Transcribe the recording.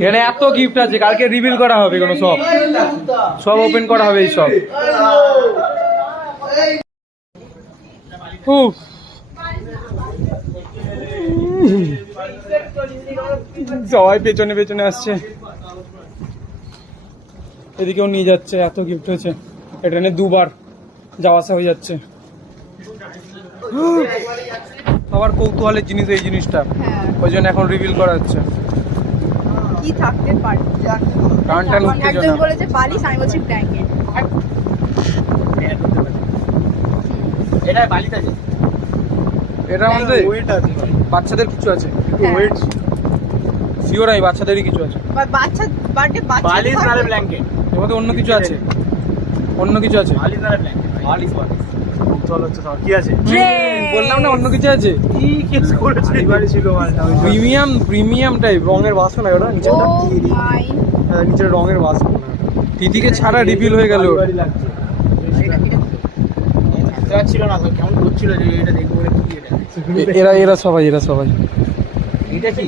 এখানে এত গিফট আছে, কালকে রিভিল করা হবে, কোনো সব ওপেন করা হবে এই সব। সবাই পেছনে পেছনে আসছে, এদিকেও নিয়ে যাচ্ছে, এত গিফট হয়েছে। ট্রেনে দুবার যাওয়া আসা হয়ে যাচ্ছে। সবার কৌতূহলের জিনিস এই জিনিসটা, ওই জন্য এখন রিভিল করা হচ্ছে। কি থাকতে পারে টান একজন বলেছে বালিশ, আমি বলছি ব্ল্যাঙ্কেট। এটা বালিশ আছে, এটার মধ্যে বাচ্চাদের কিছু আছে, ওয়েট শিওর আমি বাচ্চাদেরই কিছু আছে। বাচ্চা বার্থডে বালিশ না ব্ল্যাঙ্কেট, এর মধ্যে অন্য কিছু আছে, অন্য কিছু আছে। বালিশ না ব্ল্যাঙ্কেট, বালিশ চল হচ্ছে সব কি আছে, বললাম না অন্য কিছু আছে। কি কেস করেছে বাড়ি ছিল মালটা, প্রিমিয়াম টাইপ রঙের বাসন না ওটা, নিচেটা নিচের রঙের বাসন। দিদিকে ছাড়া রিভিল হয়ে গেল। ছিল না তো, কেমন করছিল যে এটা দেখবো কি, এটা এরা সবাই এটা কি